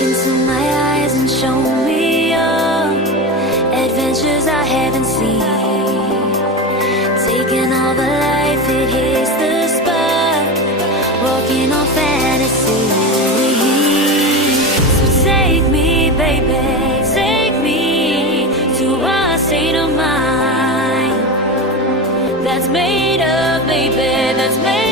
into my eyes and show me your adventures I haven't seen. Taking all the life, it hits the spot. Walking on fantasy. So take me, baby, take me to a state of mind that's made up, baby, that's made